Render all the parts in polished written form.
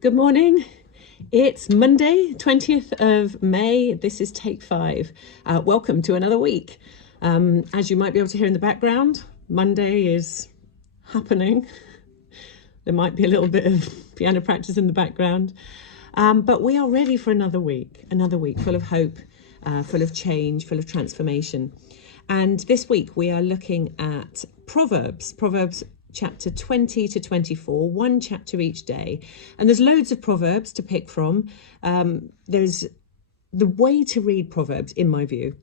Good morning. It's Monday, 20th of May. This is take 5. Welcome to another week. As you might be able to hear in the background, Monday is happening. There might be a little bit of piano practice in the background. But we are ready for another week full of hope, full of change, full of transformation. And this week we are looking at Proverbs chapter 20 to 24, one chapter each day. And there's loads of Proverbs to pick from. There's the way to read Proverbs, in my view,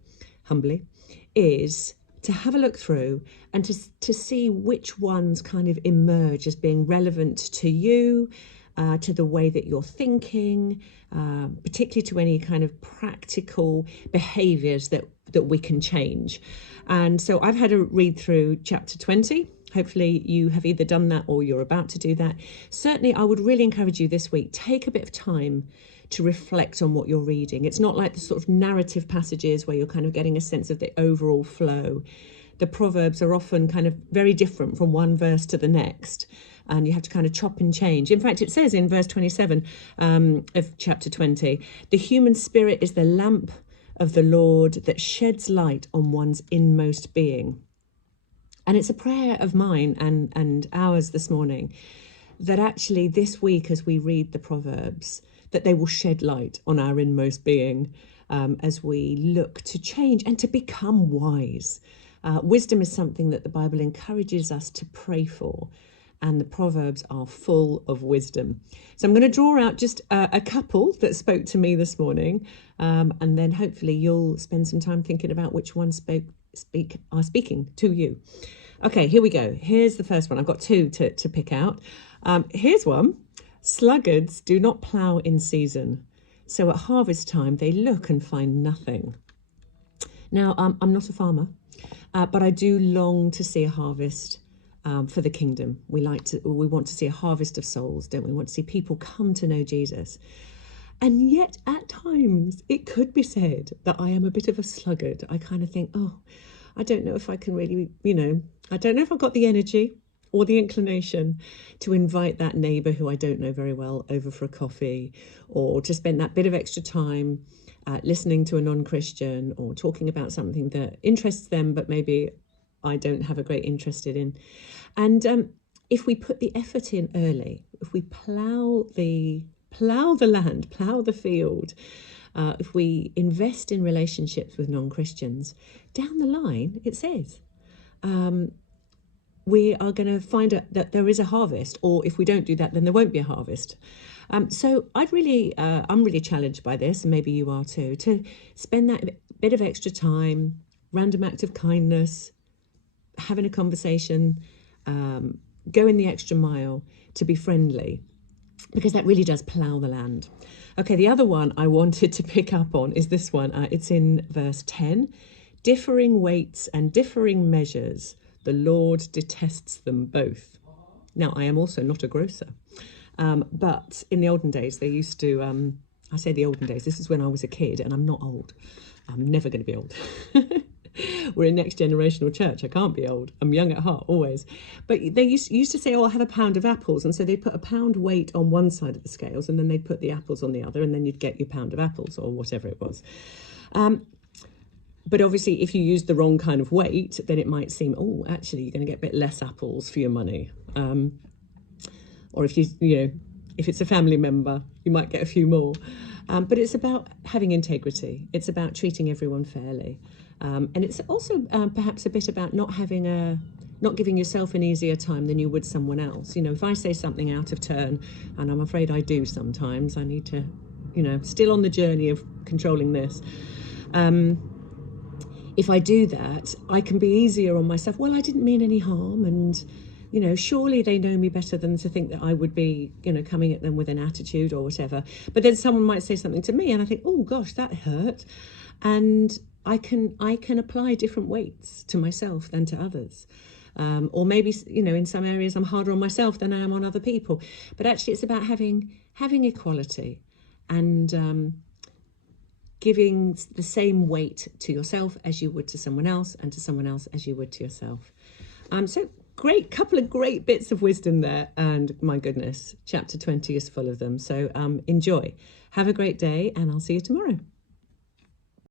humbly, is to have a look through and to see which ones kind of emerge as being relevant to you, to the way that you're thinking, particularly to any kind of practical behaviours that we can change. And so I've had a read through chapter 20. Hopefully you have either done that or you're about to do that. Certainly, I would really encourage you this week, take a bit of time to reflect on what you're reading. It's not like the sort of narrative passages where you're kind of getting a sense of the overall flow. The Proverbs are often kind of very different from one verse to the next, and you have to kind of chop and change. In fact, it says in verse 27 of chapter 20, the human spirit is the lamp of the Lord that sheds light on one's inmost being. And it's a prayer of mine and ours this morning that actually this week, as we read the Proverbs, that they will shed light on our inmost being as we look to change and to become wise. Wisdom is something that the Bible encourages us to pray for, and the Proverbs are full of wisdom. So I'm going to draw out just a couple that spoke to me this morning, and then hopefully you'll spend some time thinking about which ones are speaking to you. Okay, here we go. Here's the first one. I've got two to pick out. Here's one. Sluggards do not plough in season, so at harvest time they look and find nothing. Now, I'm not a farmer, but I do long to see a harvest for the kingdom. We want to see a harvest of souls, don't we? We want to see people come to know Jesus. And yet at times it could be said that I am a bit of a sluggard. I kind of think, I don't know if I can really, I don't know if I've got the energy or the inclination to invite that neighbour who I don't know very well over for a coffee, or to spend that bit of extra time listening to a non-Christian or talking about something that interests them, but maybe I don't have a great interest in. And if we put the effort in early, if we plough the land, plough the field, if we invest in relationships with non-Christians, down the line, it says, we are going to find out that there is a harvest, or if we don't do that, then there won't be a harvest. So I'm really challenged by this, and maybe you are too, to spend that bit of extra time, random act of kindness, having a conversation, going the extra mile to be friendly, because that really does plough the land. Okay, the other one I wanted to pick up on is this one. It's in verse 10. Differing weights and differing measures, the Lord detests them both. Now, I am also not a grocer, but in the olden days, they used to, I say the olden days, this is when I was a kid, and I'm not old. I'm never going to be old. We're a next generational church. I can't be old. I'm young at heart, always. But they used to say, I'll have a pound of apples. And so they put a pound weight on one side of the scales, and then they'd put the apples on the other, and then you'd get your pound of apples, or whatever it was. But obviously, if you use the wrong kind of weight, then it might seem, actually, you're going to get a bit less apples for your money. Or if if it's a family member, you might get a few more. But it's about having integrity. It's about treating everyone fairly. And it's also perhaps a bit about not giving yourself an easier time than you would someone else. If I say something out of turn, and I'm afraid I do sometimes, I need to, still on the journey of controlling this. If I do that, I can be easier on myself. Well, I didn't mean any harm, and surely they know me better than to think that I would be, coming at them with an attitude or whatever. But then someone might say something to me and I think, oh gosh, that hurt. And I can apply different weights to myself than to others. Or maybe, in some areas I'm harder on myself than I am on other people. But actually it's about having equality and giving the same weight to yourself as you would to someone else, and to someone else as you would to yourself. So great couple of great bits of wisdom there, and my goodness, chapter 20 is full of them. So enjoy. Have a great day, and I'll see you tomorrow.